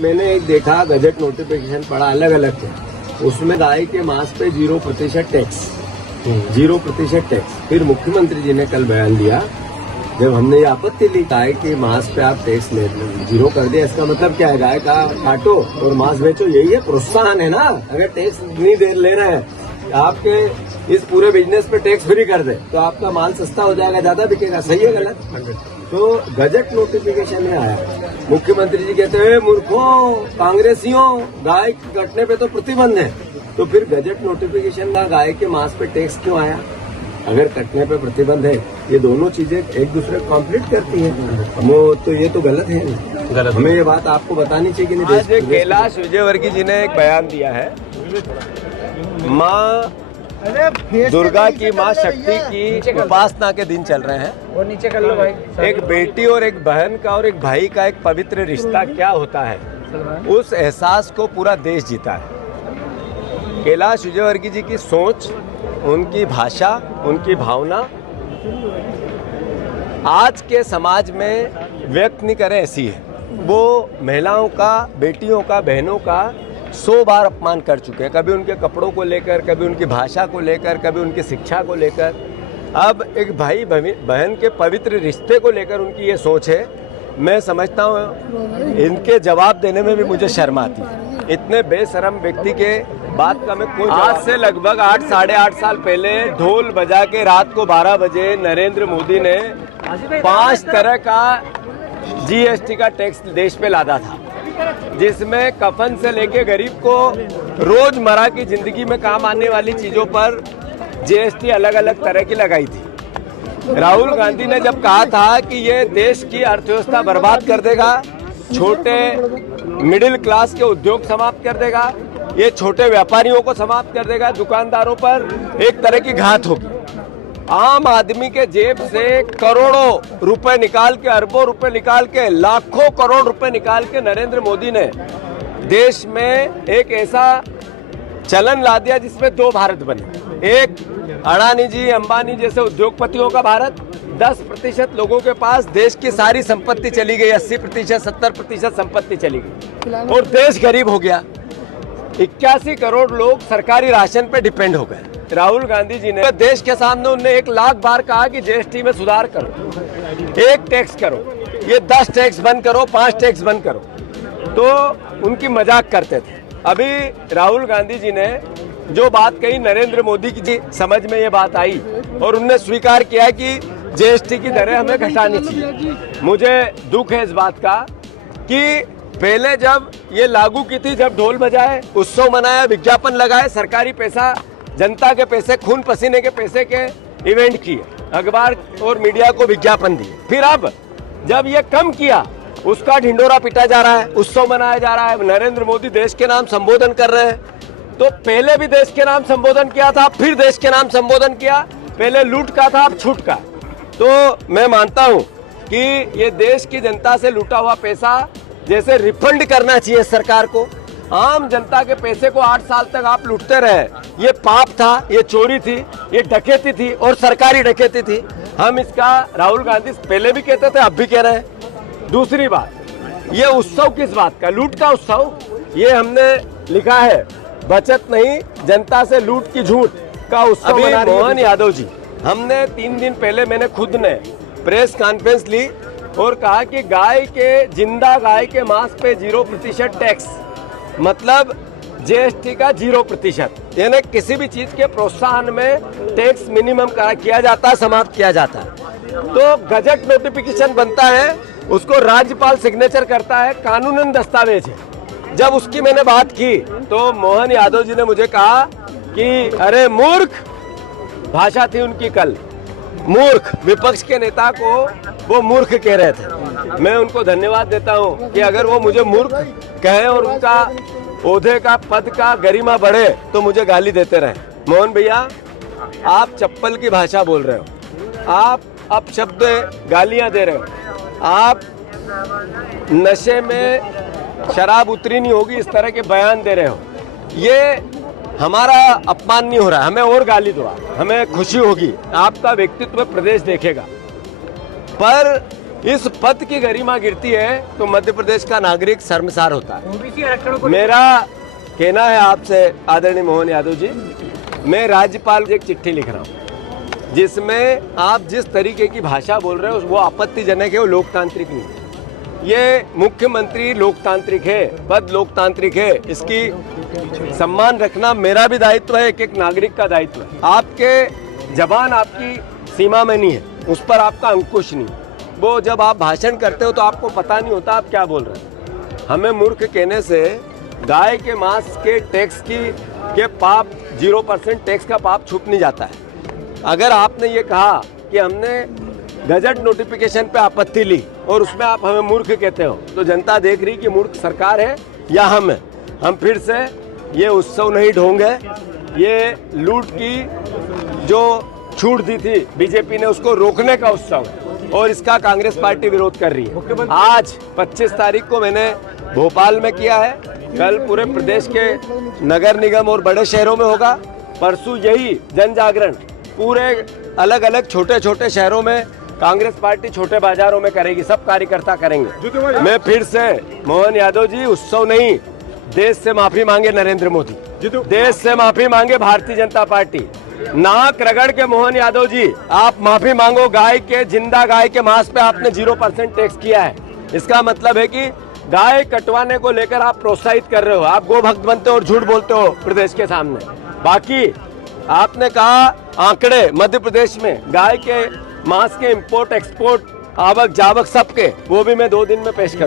मैंने एक देखा गजट नोटिफिकेशन पढ़ा, अलग अलग थे, उसमें गाय के मांस पे 0% टैक्स, 0% टैक्स। फिर मुख्यमंत्री जी ने कल बयान दिया, जब हमने ये आपत्ति ली गाय के मांस पे आप टैक्स ले 0 कर दिया, इसका मतलब क्या है? गाय का काटो और मांस बेचो, यही है प्रोत्साहन है ना। अगर टैक्स नहीं ले रहे हैं, आपके इस पूरे बिजनेस पे टैक्स फ्री कर दे तो आपका माल सस्ता हो जाएगा, ज्यादा बिकेगा। सही है गलत? तो गजट नोटिफिकेशन में आया, मुख्यमंत्री जी कहते हैं मूर्खों, कांग्रेसियों, गाय कटने पे तो प्रतिबंध है। तो फिर गजट नोटिफिकेशन का गाय के मांस पे टैक्स क्यों आया? अगर कटने पे प्रतिबंध है, ये दोनों चीजें एक दूसरे को कॉम्प्लीट करती हैं, वो तो ये तो गलत है। गलत, हमें ये बात आपको बतानी चाहिए कि नहीं। आज कैलाश विजयवर्गीय जी ने एक बयान दिया है, माँ दुर्गा की, माँ शक्ति की उपासना के दिन चल रहे हैं। वो नीचे कर लो भाई। एक बेटी और एक बहन का और एक भाई का एक पवित्र रिश्ता क्या होता है, उस एहसास को पूरा देश जीता है। कैलाश विजयवर्गीय जी की सोच, उनकी भाषा, उनकी भावना आज के समाज में व्यक्त नहीं करे ऐसी है। वो महिलाओं का, बेटियों का, बहनों का 100 बार अपमान कर चुके हैं, कभी उनके कपड़ों को लेकर, कभी उनकी भाषा को लेकर, कभी उनकी शिक्षा को लेकर। अब एक भाई बहन के पवित्र रिश्ते को लेकर उनकी ये सोच है। मैं समझता हूँ इनके जवाब देने में भी मुझे शर्म आती है। इतने बेशरम व्यक्ति के बात का मैं कोई, आज से लगभग 8 साढ़े 8 साल पहले ढोल बजा के रात को 12 बजे नरेंद्र मोदी ने 5 तरह का GST का टैक्स देश पे लादा था, जिसमें कफन से लेके गरीब को रोजमर्रा की जिंदगी में काम आने वाली चीजों पर GST अलग अलग तरह की लगाई थी। राहुल गांधी ने जब कहा था कि ये देश की अर्थव्यवस्था बर्बाद कर देगा, छोटे मिडिल क्लास के उद्योग समाप्त कर देगा, ये छोटे व्यापारियों को समाप्त कर देगा, दुकानदारों पर एक तरह की घात होगी। आम आदमी के जेब से करोड़ों रुपए निकाल के, अरबों रुपए निकाल के, लाखों करोड़ रुपए निकाल के नरेंद्र मोदी ने देश में एक ऐसा चलन ला दिया जिसमें 2 भारत बने। एक अडानी जी, अंबानी जैसे उद्योगपतियों का भारत, 10% लोगों के पास देश की सारी संपत्ति चली गई, 80%, 70% संपत्ति चली गई और देश गरीब हो गया। 81 करोड़ लोग सरकारी राशन पे डिपेंड हो गए। राहुल गांधी जी ने देश के सामने उन्हें 1 लाख बार कहा कि GST में सुधार करो, 1 टैक्स करो, ये 10 टैक्स बंद करो, 5 टैक्स बंद करो, तो उनकी मजाक करते थे। अभी राहुल गांधी जी ने जो बात कही, नरेंद्र मोदी की जी समझ में ये बात आई और उन्होंने स्वीकार किया कि GST की दरें हमें घटानी चाहिए। मुझे दुख है इस बात का कि पहले जब ये लागू की थी, जब ढोल बजाए, उत्सव मनाया, विज्ञापन लगाए, सरकारी पैसा, जनता के पैसे, खून पसीने के पैसे के इवेंट किए, अखबार और मीडिया को विज्ञापन दिए। फिर अब जब ये कम किया, उसका ढिंडोरा पिटा जा रहा है, उत्सव मनाया जा रहा है, नरेंद्र मोदी देश के नाम संबोधन कर रहे हैं। तो पहले भी देश के नाम संबोधन किया था, फिर देश के नाम संबोधन किया, पहले लूट का था, अब छूट का। तो मैं मानता हूं कि ये देश की जनता से लूटा हुआ पैसा जैसे रिफंड करना चाहिए सरकार को। आम जनता के पैसे को 8 साल तक आप लूटते रहे, ये पाप था, ये चोरी थी, ये डकैती थी और सरकारी डकैती थी। हम इसका, राहुल गांधी पहले भी कहते थे, अब भी कह रहे हैं। दूसरी बात, ये उत्सव किस बात का? लूट का उत्सव। ये हमने लिखा है, बचत नहीं, जनता से लूट की झूठ का उत्सव। मोहन यादव जी, हमने 3 दिन पहले मैंने खुद ने प्रेस कॉन्फ्रेंस ली और कहा कि गाय के, जिंदा गाय के मांस पे 0% टैक्स, मतलब GST का 0%, यानी किसी भी चीज के प्रोत्साहन में टैक्स मिनिमम किया जाता है, समाप्त किया जाता है। तो गजट नोटिफिकेशन बनता है, उसको राज्यपाल सिग्नेचर करता है, कानूनन दस्तावेज है। जब उसकी मैंने बात की तो मोहन यादव जी ने मुझे कहा कि अरे मूर्ख, भाषा थी उनकी कल, मूर्ख, विपक्ष के नेता को वो मूर्ख कह रहे थे। मैं उनको धन्यवाद देता हूं कि अगर वो मुझे मूर्ख कहे और उनका ओहदे का, पद का गरिमा बढ़े तो मुझे गाली देते रहे। मोहन भैया, आप चप्पल की भाषा बोल रहे हो, आप अपशब्द गालियां दे रहे हो, आप नशे में शराब उतरी नहीं होगी इस तरह के बयान दे रहे हो। ये हमारा अपमान नहीं हो रहा, हमें और गाली दो, हमें खुशी होगी, आपका व्यक्तित्व प्रदेश देखेगा। पर इस पद की गरिमा गिरती है तो मध्य प्रदेश का नागरिक शर्मसार होता है। ओबीसी आरक्षण को मेरा कहना है आपसे आदरणीय मोहन यादव जी, मैं राज्यपाल को एक चिट्ठी लिख रहा हूँ जिसमें आप जिस तरीके की भाषा बोल रहे हो वो आपत्तिजनक है, वो लोकतांत्रिक नहीं है। ये मुख्यमंत्री लोकतांत्रिक है, पद लोकतांत्रिक है, इसकी सम्मान रखना मेरा भी दायित्व है, एक एक नागरिक का दायित्व है। आपके जबान आपकी सीमा में नहीं है, उस पर आपका अंकुश नहीं। वो जब आप भाषण करते हो तो आपको पता नहीं होता आप क्या बोल रहे हैं। हमें मूर्ख कहने से गाय के मांस के टैक्स के पाप 0% टैक्स का पाप छुप नहीं जाता है। अगर आपने ये कहा कि हमने गजट नोटिफिकेशन पे आपत्ति ली और उसमें आप हमें मूर्ख कहते हो, तो जनता देख रही कि मूर्ख सरकार है या हम है। हम फिर से ये उत्सव नहीं ढोंगे, ये लूट की जो छूट दी थी बीजेपी ने उसको रोकने का उत्सव है और इसका कांग्रेस पार्टी विरोध कर रही है। आज 25 तारीख को मैंने भोपाल में किया है, कल पूरे प्रदेश के नगर निगम और बड़े शहरों में होगा, परसों यही जन जागरण पूरे अलग अलग छोटे छोटे शहरों में कांग्रेस पार्टी छोटे बाजारों में करेगी, सब कार्यकर्ता करेंगे। मैं फिर से मोहन यादव जी, उत्सव नहीं, देश से माफी मांगे नरेंद्र मोदी, देश से माफी मांगे भारतीय जनता पार्टी। नाक रगड़ के मोहन यादव जी आप माफी मांगो, गाय के जिंदा गाय के मांस पे आपने 0% टैक्स किया है। इसका मतलब है कि गाय कटवाने को लेकर आप प्रोत्साहित कर रहे हो, आप गो भक्त बनते हो और झूठ बोलते हो प्रदेश के सामने। बाकी आपने कहा आंकड़े मध्य प्रदेश में गाय के मांस के इंपोर्ट एक्सपोर्ट आवक जावक सबके, वो भी मैं 2 दिन में पेश कर